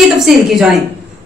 की तफसील की जाए।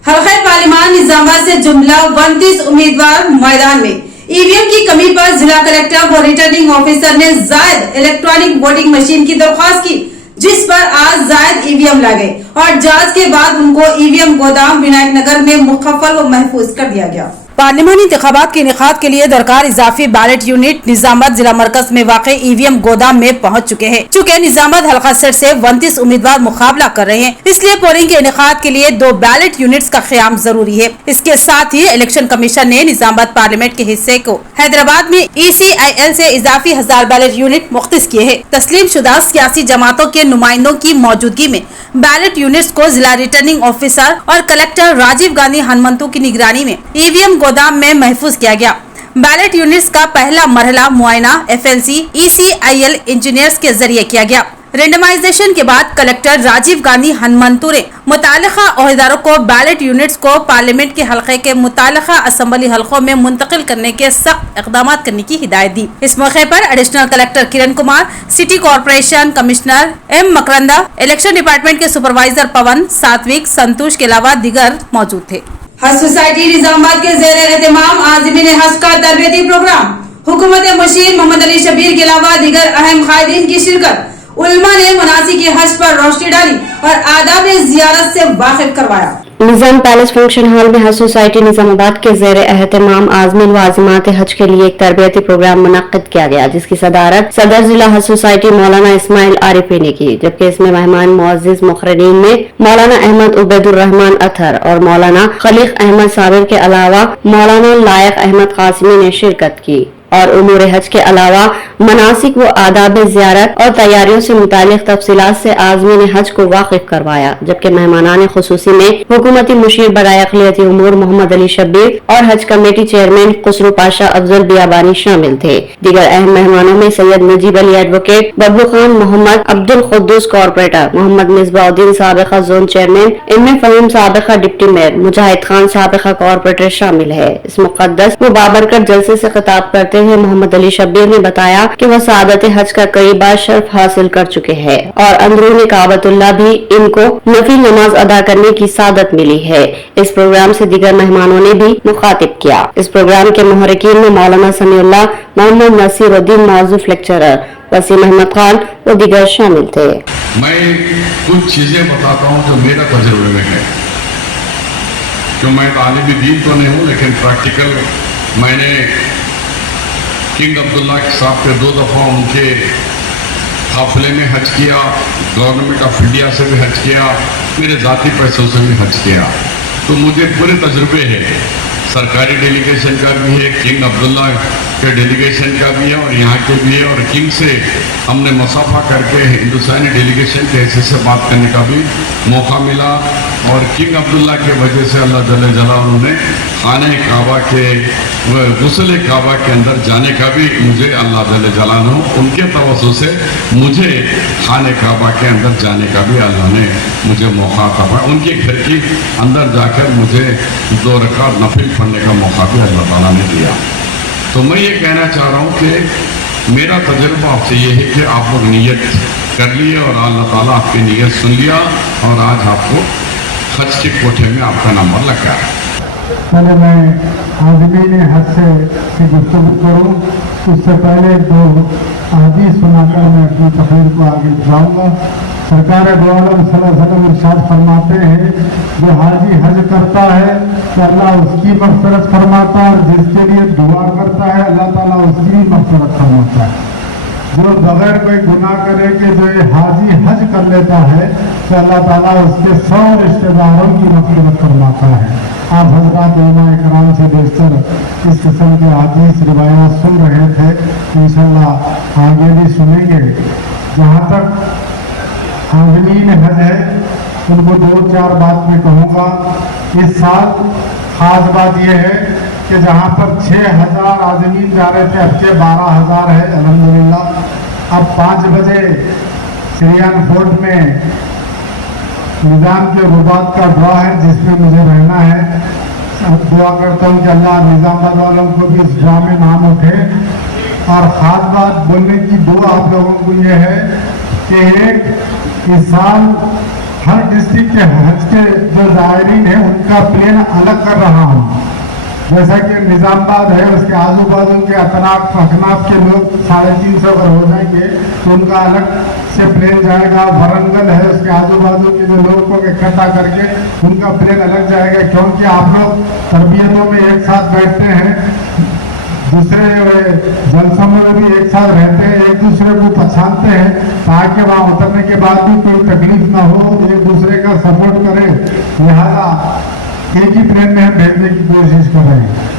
हल्का पार्लिमान निजामाबाद से जुमला 29 उम्मीदवार मैदान में। ईवीएम की कमी पर जिला कलेक्टर व रिटर्निंग ऑफिसर ने जायद इलेक्ट्रॉनिक वोटिंग मशीन की दरख्वास्त की, जिस पर आज जायद ईवीएम ला गए और जांच के बाद उनको ईवीएम गोदाम विनायक नगर में मुकफ्फल व महफूज कर दिया गया। पार्लिमानी इंतखाबात के इनेकाद के लिए दरकार इजाफी बैलेट यूनिट निजामाबाद जिला मरकज में वाक़ ईवीएम गोदाम में पहुंच चुके हैं। चूँकि निजामाबाद हल्का सेट से 29 उम्मीदवार मुकाबला कर रहे हैं, इसलिए पोलिंग के इनेकाद के लिए 2 बैलेट यूनिट्स का क़याम जरूरी है। इसके साथ ही इलेक्शन कमीशन ने निजामाबाद पार्लियामेंट के हिस्से को हैदराबाद में ECIL से इजाफी 1000 बैलेट यूनिट मुख्तस किए हैं। तस्लीम शुदा सियासी जमातों के नुमाइंदों की मौजूदगी में बैलेट यूनिट्स को जिला रिटर्निंग ऑफिसर और कलेक्टर राजीव गांधी हनुमंतु की निगरानी में ईवीएम गोदाम में महफूज किया गया। बैलेट यूनिट्स का पहला मरहला मुआयना FLC ECIL इंजीनियर्स के जरिए किया गया। रेंडमाइजेशन के बाद कलेक्टर राजीव गांधी हनुमंतु ने मुतालिका ओहदेदारों को बैलेट यूनिट्स को पार्लियामेंट के हल्के के मुतालिका असेंबली हल्कों में मुंतकिल करने के सख्त इक़दाम करने की हिदायत दी। इस मौके पर additional collector Kiran Kumar, city corporation commissioner M Makaranda, election department के सुपरवाइजर पवन, सात्विक, संतोष के अलावा दीगर मौजूद थे। हज सोसाइटी निजामाबाद के ज़ेर एहतमाम आज़मीन हज का तरबियती प्रोग्राम। हुकूमत मुशीर मोहम्मद अली शबीर के अलावा दीगर अहम कायदीन की शिरकत। उलमा ने मुनासिक हज पर रोशनी डाली और आदाब ज़ियारत से वाकिफ करवाया। निजाम पैलेस फंक्शन हॉल में हज सोसाइटी निजामाबाद के ज़ेर एहतमाम आज़मीन व आज़िमात हज के लिए एक तरबियती प्रोग्राम मुनक्किद किया गया, जिसकी सदारत सदर जिला हज सोसाइटी मौलाना इस्माइल आरिफी ने की। जबकि इसमें मेहमान मुअज़्ज़िज़ मुक़र्ररीन में मौलाना अहमद उबैदुर्रहमान अथर और मौलाना खलीक अहमद साबिर के अलावा मौलाना लायक अहमद कासिमी ने शिरकत की और उमूर हज के अलावा मनासिक व आदाब ज़ियारत और तैयारियों से मुतालिक तफसीलात से आज़मीन हज को वाकिफ करवाया। जबकि मेहमानान खुसूसी में हुकूमती मुशीर बराए अक़लियती उमूर मोहम्मद अली शबीर और हज कमेटी चेयरमैन खुसरू पाशा अफजल बियाबानी शामिल थे। दीगर अहम मेहमानों में सैयद नजीब अली एडवोकेट, बबलू खान मोहम्मद, अब्दुल खुद्दूस कॉर्पोरेटर, मोहम्मद मिसबाउद्दीन साबिक़ा जोन चेयरमैन, इम्मे फ़हीम साबिक़ा डिप्टी मेयर, मुजाहिद खान साबिक़ा कॉर्पोरेटर शामिल है। इस मुक़द्दस व बाबरकत जलसे से खिताब करते हुए मोहम्मद अली शबीर ने बताया कि वह सादत हज का कई बार शर्फ हासिल कर चुके हैं और अंदरूनी काबतुल्लाह भी इनको नफिल नमाज अदा करने की सादत मिली है। इस प्रोग्राम से दीगर मेहमानों ने भी मुखातिब किया। इस प्रोग्राम के मुहर्रिकीन में मौलाना समीउल्लाह, मोहम्मद नसीरुद्दीन मौजूफ लेक्चरर, वसीम अहमद खान व दीगर शामिल थे। मैं कुछ चीजें बताता हूँ जो मेरा तजुर्बे में है, जो मैं तालिब दीन तो नहीं हूँ, लेकिन प्रैक्टिकल मैंने किंग अब्दुल्ला साहब के 2 दफ़ा उनके काफिले में हज किया, गवर्नमेंट ऑफ इंडिया से भी हज किया, मेरे ज़ाती पैसों से भी हज किया। तो मुझे पूरे तजुर्बे है, सरकारी डेलीगेशन का भी है, किंग अब्दुल्ला के डेलीगेशन का भी है और यहाँ के भी है। और किंग से हमने मुसाफा करके हिंदुस्तानी डेलीगेशन के हिस्से से बात करने का भी मौका मिला। और किंग अब्दुल्ला के वजह से अल्लाह जल्ल जलालहू ने खाने काबा के गुस्ल काबा के अंदर जाने का भी मुझे अल्लाह जल्ल जलालहू उनके तवज्जो से मुझे खाने काबा के अंदर जाने का भी अल्लाह ने मुझे मौका था। उनके घर के अंदर जाकर मुझे 2 रकात नफिल पढ़ने का मौका भी अल्लाह ताला ने दिया। तो मैं ये कहना चाह रहा हूँ कि मेरा तजुर्बा आपसे ये है कि आप लोग नियत कर लिए और अल्लाह ताला आपकी नियत सुन लिया और आज आपको हज के कोठे में आपका नंबर लग गया। पहले मैं आज़मीन हज से गुफ्तगू करूँ, उससे पहले 2 हदीस सुनाकर मैं अपनी तकरीर को आगे बढ़ाऊँगा। सरकार दो आलम सल्लल्लाहु अलैहि वसल्लम इरशाद फरमाते हैं, जो हाजी हज करता है तो अल्लाह उसकी मग़फ़िरत फरमाता है, और जिसके लिए दुआ करता है अल्लाह ताला उसकी भी मग़फ़िरत फरमाता है। जो बगैर कोई गुनाह करे कि जो ये हाजी हज कर लेता है तो अल्लाह ताला उसके 100 रिश्तेदारों की मग़फ़िरत फरमाता है। आप हज़रात उलमाए कराम से बेशतर इस किस्म के हदीस रिवायात सुन रहे थे, इंशाअल्लाह आगे भी सुनेंगे। जहाँ तक आज़मीन हज है उनको 2-4 बात में कहूँगा। इस साल खास बात यह है कि जहाँ पर 6000 आज़मीन जा रहे थे, अब के 12000 है अल्हम्दुलिल्लाह। अब 5 बजे श्रीयान फोर्ट में निज़ाम के रुबात का दुआ है जिसमें मुझे रहना है। दुआ करता हूँ कि अल्लाह निज़ामाबाद वालों को भी इस दुआ में नाम उठे। और ख़ास बात बोलने की दुआ आप लोगों को ये है कि एक इस साल हर डिस्ट्रिक्ट के हज के जो ज़ायरीन है उनका प्लेन अलग कर रहा हूँ। जैसा कि निज़ामबाद है, उसके आजू बाजू के अकनाफ के लोग 350 अगर हो जाएंगे तो उनका अलग से प्लेन जाएगा। वरंगल है, उसके आजू बाजू के जो लोगों को इकट्ठा करके उनका प्लेन अलग जाएगा, क्योंकि आप लोग तरबियतों में एक साथ बैठते हैं, दूसरे जलसों में भी एक साथ रहते हैं, एक दूसरे को पहचानते हैं, ताकि वहाँ उतरने के बाद भी कोई तकलीफ ना हो, एक दूसरे का सपोर्ट करें। लिहाजा एक ही प्लेन में हम भेजने की कोशिश कर रहे हैं।